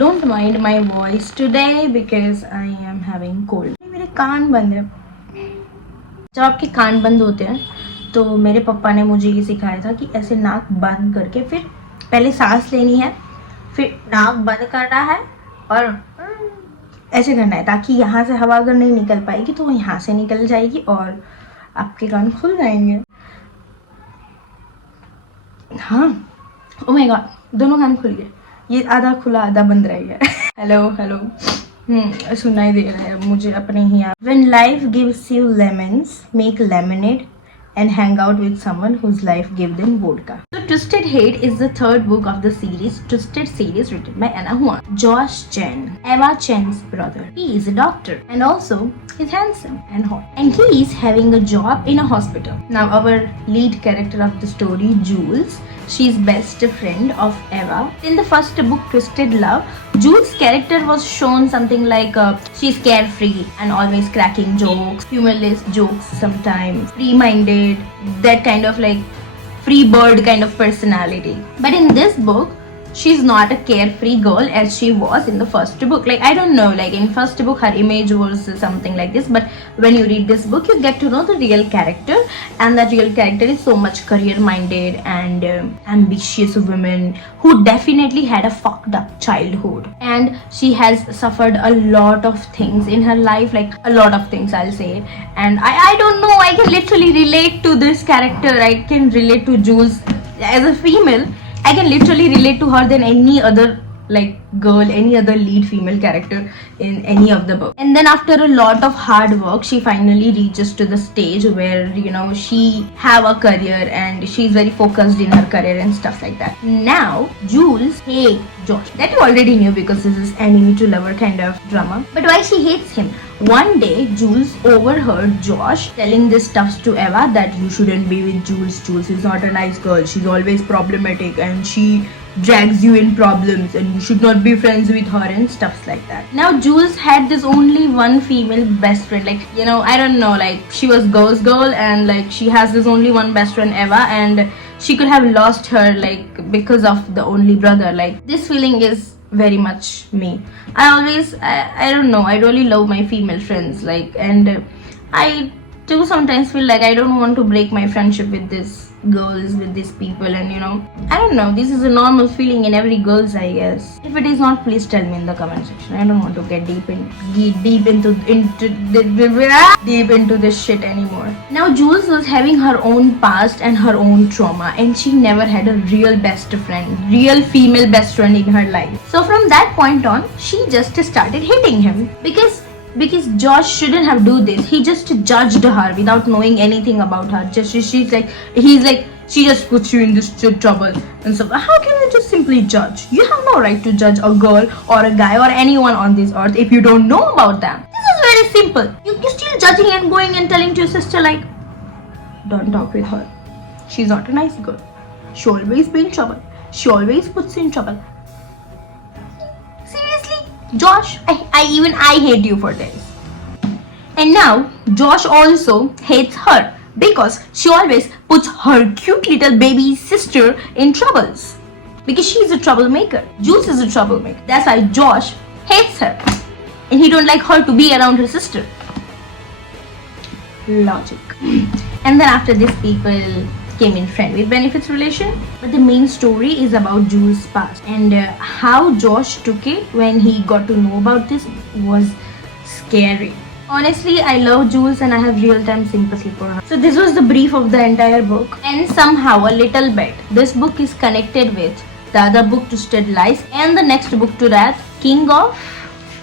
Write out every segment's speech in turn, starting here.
Don't mind my voice today because I am having cold. मेरे कान बंद है. जब आपके कान बंद होते हैं तो मेरे पापा ने मुझे ये सिखाया था कि ऐसे नाक बंद करके फिर पहले सांस लेनी है, फिर नाक बंद करना है और ऐसे करना है, ताकि यहाँ से हवा अगर नहीं निकल पाएगी तो यहाँ से निकल जाएगी और आपके कान खुल जाएंगे. हाँ, ओ माय गॉड, दोनों कान खुल गए. ये आधा खुला आधा बंद रह गया. Hello hello. सुनाई दे रहा है मुझे अपने ही आप. When life gives you lemons, make lemonade and hang out with someone whose life gave them vodka. So Twisted Hate is the third book of the series, Twisted series, written by Anna Huang. Josh Chen, Eva Chen's brother. He is a doctor and also he's handsome and hot. And he is having a job in a hospital. Now our lead character of the story, Jules, she's best friend of Eva. In the first book, Twisted Love, Jules' character was shown something like she's carefree and always cracking jokes, humorless jokes sometimes, free-minded, that kind of like free bird kind of personality. But in this book, she's not a carefree girl as she was in the first book. Like, I don't know, like in first book her image was something like this, but when you read this book you get to know the real character, and that real character is so much career minded and ambitious woman who definitely had a fucked up childhood, and she has suffered a lot of things in her life, like a lot of things I'll say. And I don't know, I can literally relate to this character. I can relate to Jules as a female. I can literally relate to her than any other like girl, any other lead female character in any of the books. And then after a lot of hard work, she finally reaches to the stage where, you know, she have a career and she's very focused in her career and stuff like that. Now, Jules hates Josh. That you already knew because this is enemy to lover kind of drama. But why she hates him? One day, Jules overheard Josh telling this stuff to Eva that you shouldn't be with Jules. Jules is not a nice girl. She's always problematic and she drags you in problems and you should not be friends with her and stuff like that. Now Jules had this only one female best friend, like, you know, I don't know, like she was girl's girl and like she has this only one best friend Eva, and she could have lost her like because of the only brother. Like, this feeling is very much me. I don't know, I really love my female friends, like, and I do sometimes feel like I don't want to break my friendship with this girls, with these people, and you know, I don't know, this is a normal feeling in every girls, I guess. If it is not, please tell me in the comment section. I don't want to get deep into this shit anymore. Now Jules was having her own past and her own trauma, and she never had a real best friend, real female best friend in her life. So from that point on, she just started hating him because Josh shouldn't have do this. He just judged her without knowing anything about her. She just puts you in this trouble and stuff. How can you just simply judge? You have no right to judge a girl or a guy or anyone on this earth if you don't know about them. This is very simple. You're still judging and going and telling to your sister like, don't talk with her. She's not a nice girl. She always be in trouble. She always puts you in trouble. Josh, I hate you for this. And now Josh also hates her because she always puts her cute little baby sister in troubles because she's a troublemaker. Jules is a troublemaker. That's why Josh hates her and he don't like her to be around her sister. Logic. And then after this, people came in friend with benefits relation, but the main story is about Jules' past and how Josh took it when he got to know about this was scary. Honestly, I love Jules and I have real-time sympathy for her. So this was the brief of the entire book, and somehow a little bit this book is connected with the other book, Twisted Lies, and the next book to that, King of...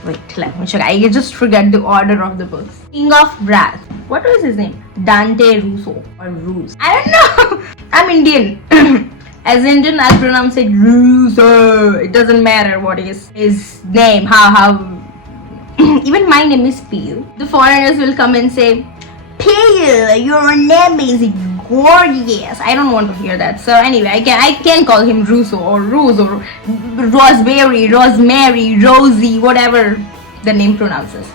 Wait, let me check. I just forget the order of the books. King of Wrath. What was his name? Dante Russo or Ruse. I don't know. I'm Indian. As Indian, I'll pronounce it Russo. It doesn't matter what is his name. How. Even my name is Peel. The foreigners will come and say, Peel, your name is gorgeous. I don't want to hear that. So anyway, I can call him Russo or Ruse or Rosemary, Rosie, whatever the name pronounces.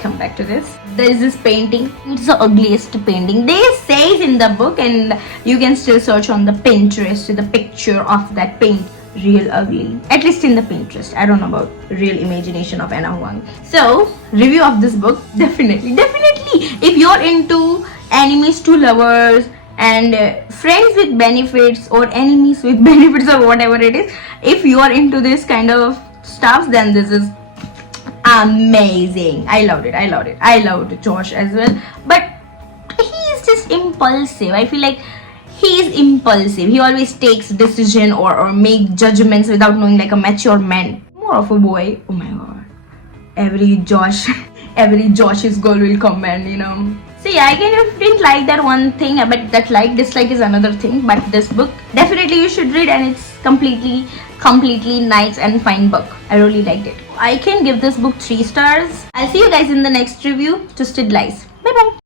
Come back to this. There is this painting. It's the ugliest painting. They say it in the book, and you can still search on the Pinterest the picture of that paint. real ugly. At least in the Pinterest. I don't know about real imagination of Anna Huang. So, review of this book, definitely. If you're into enemies to lovers and friends with benefits or enemies with benefits or whatever it is, if you are into this kind of stuff, then this is amazing. I loved it. I loved Josh as well, but he's just impulsive. I feel like he is impulsive. He always takes decision or make judgments without knowing, like a mature man. More of a boy. Oh my god, every Josh's girl will come and, you know. So yeah, I kind of didn't like that one thing, but that dislike is another thing. But this book, definitely you should read, and it's completely nice and fine book. I really liked it. I can give this book 3 stars. I'll see you guys in the next review. Twisted Lies. Bye bye.